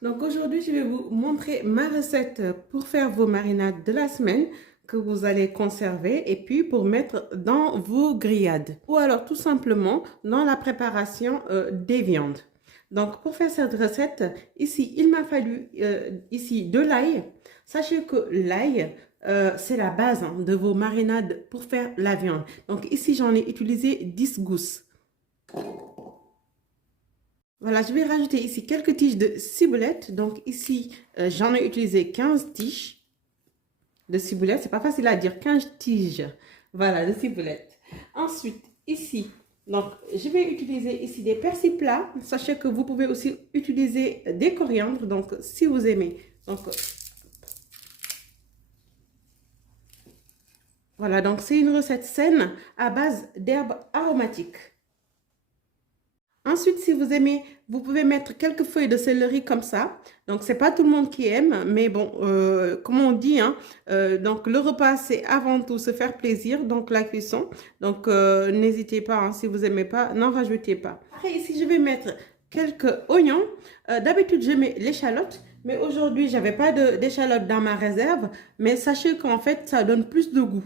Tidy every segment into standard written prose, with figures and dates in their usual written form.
Donc aujourd'hui, je vais vous montrer ma recette pour faire vos marinades de la semaine que vous allez conserver et puis pour mettre dans vos grillades. Ou alors tout simplement dans la préparation des viandes. Donc pour faire cette recette, ici, il m'a fallu ici de l'ail. Sachez que l'ail, c'est la base de vos marinades pour faire la viande. Donc ici, j'en ai utilisé 10 gousses. Voilà, je vais rajouter ici quelques tiges de ciboulette. Donc ici, j'en ai utilisé 15 tiges de ciboulette. C'est pas facile à dire, 15 tiges. Voilà, de ciboulette. Ensuite, ici, donc je vais utiliser ici des persils plats. Sachez que vous pouvez aussi utiliser des coriandres, donc si vous aimez. Donc voilà, donc c'est une recette saine à base d'herbes aromatiques. Ensuite, si vous aimez, vous pouvez mettre quelques feuilles de céleri comme ça. Donc, c'est pas tout le monde qui aime, mais bon, comme on dit, hein, donc le repas, c'est avant tout se faire plaisir, donc la cuisson. Donc, n'hésitez pas, hein, si vous aimez pas, n'en rajoutez pas. Après, ici, je vais mettre quelques oignons. D'habitude, je mets l'échalote, mais aujourd'hui, j'avais pas d'échalote dans ma réserve. Mais sachez qu'en fait, ça donne plus de goût.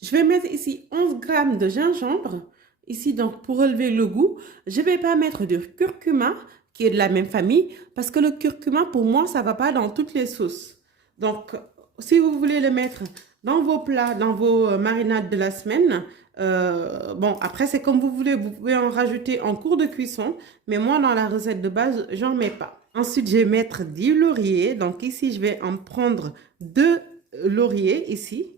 Je vais mettre ici 11 grammes de gingembre. Ici, donc, pour relever le goût, je ne vais pas mettre de curcuma, qui est de la même famille, parce que le curcuma, pour moi, ça ne va pas dans toutes les sauces. Donc, si vous voulez le mettre dans vos plats, dans vos marinades de la semaine, bon, après, c'est comme vous voulez. Vous pouvez en rajouter en cours de cuisson, mais moi, dans la recette de base, j'en mets pas. Ensuite, je vais mettre du laurier. Donc, ici, je vais en prendre 2 lauriers, ici.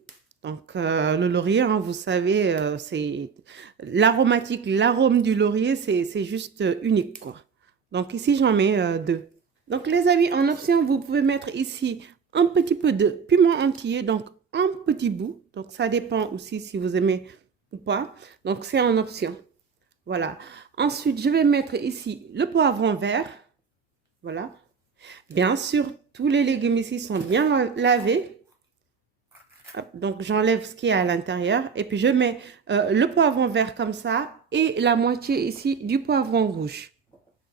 Donc, le laurier, hein, vous savez, c'est l'aromatique, l'arôme du laurier, c'est juste unique, quoi. Donc, ici, j'en mets 2. Donc, les amis, en option, vous pouvez mettre ici un petit peu de piment entier, donc un petit bout. Donc, ça dépend aussi si vous aimez ou pas. Donc, c'est en option. Voilà. Ensuite, je vais mettre ici le poivron vert. Voilà. Bien sûr, tous les légumes ici sont bien lavés. Donc, j'enlève ce qui est à l'intérieur et puis je mets le poivron vert comme ça et la moitié ici du poivron rouge.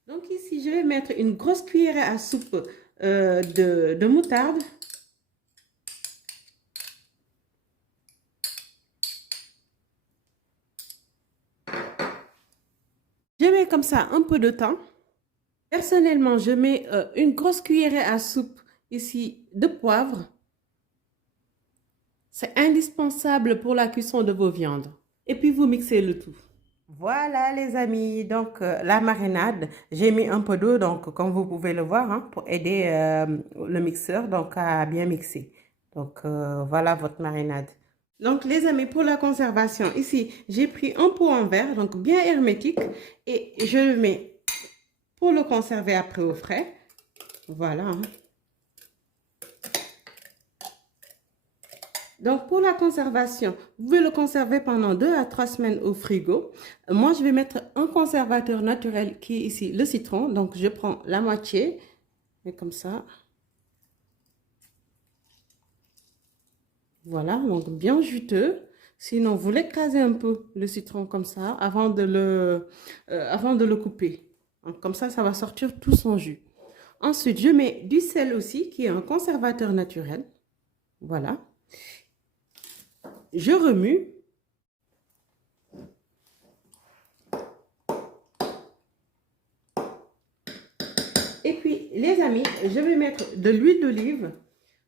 Donc ici, je vais mettre une grosse cuillère à soupe de moutarde. Je mets comme ça un peu de temps. Personnellement, je mets une grosse cuillère à soupe ici de poivre. C'est indispensable pour la cuisson de vos viandes. Et puis, vous mixez le tout. Voilà les amis, donc la marinade, j'ai mis un peu d'eau, donc comme vous pouvez le voir, hein, pour aider le mixeur donc à bien mixer. Donc voilà votre marinade. Donc les amis, pour la conservation, ici j'ai pris un pot en verre, donc bien hermétique, et je le mets pour le conserver après au frais. Voilà. Hein. Donc, pour la conservation, vous pouvez le conserver pendant 2 à 3 semaines au frigo. Moi, je vais mettre un conservateur naturel qui est ici, le citron. Donc, je prends la moitié, et comme ça. Voilà, donc bien juteux. Sinon, vous l'écrasez un peu, le citron, comme ça, avant de le couper. Donc, comme ça va sortir tout son jus. Ensuite, je mets du sel aussi, qui est un conservateur naturel. Voilà. Je remue. Et puis, les amis, je vais mettre de l'huile d'olive.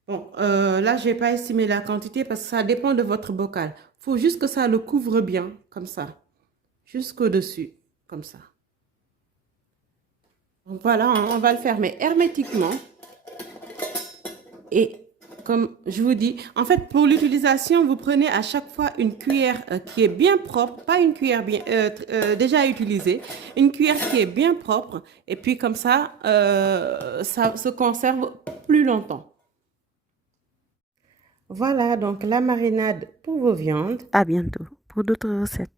Bon, là, je n'ai pas estimé la quantité parce que ça dépend de votre bocal. Il faut juste que ça le couvre bien, comme ça. Jusqu'au-dessus, comme ça. Donc, voilà, on va le fermer hermétiquement. Et comme je vous dis, en fait, pour l'utilisation, vous prenez à chaque fois une cuillère qui est bien propre, pas une cuillère déjà utilisée, une cuillère qui est bien propre. Et puis comme ça se conserve plus longtemps. Voilà donc la marinade pour vos viandes. À bientôt pour d'autres recettes.